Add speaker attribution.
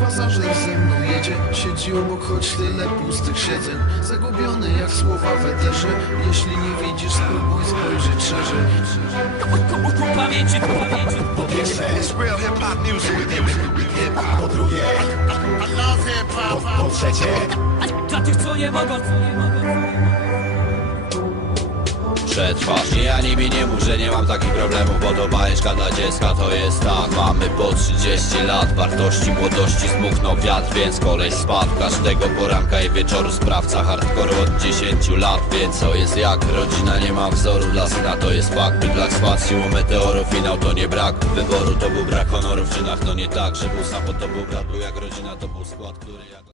Speaker 1: pasażer ze mną jedzie Siedzi obok, choć tyle pustych siedzeń Zagubiony jak słowa w eterze Jeśli nie widzisz, spróbuj spojrzeć szerzej
Speaker 2: pamięci, pamięci
Speaker 3: Po pierwsze,
Speaker 4: It's real hip hop music.
Speaker 3: po drugie,
Speaker 4: I love hip hop.
Speaker 3: po, po trzecie,
Speaker 2: Dla tych, co nie mogą, co nie mogą
Speaker 5: Przetrwasz, ja nimi nie mów, że nie mam takich problemów Bo to bajeczka dla dziecka, to jest tak. Mamy po 30 lat, wartości młodości Zmuchnął wiatr, więc koleś spadł. Każdego poranka i wieczoru sprawca hardcore od 10 lat Więc co jest jak, rodzina nie ma wzoru Dla syna to jest fakt, bydlak spadł siłą meteoru Finał to nie brak, wyboru to był brak honoru W czynach to nie tak, że był sam, to był brat Był jak rodzina, to był skład, który jak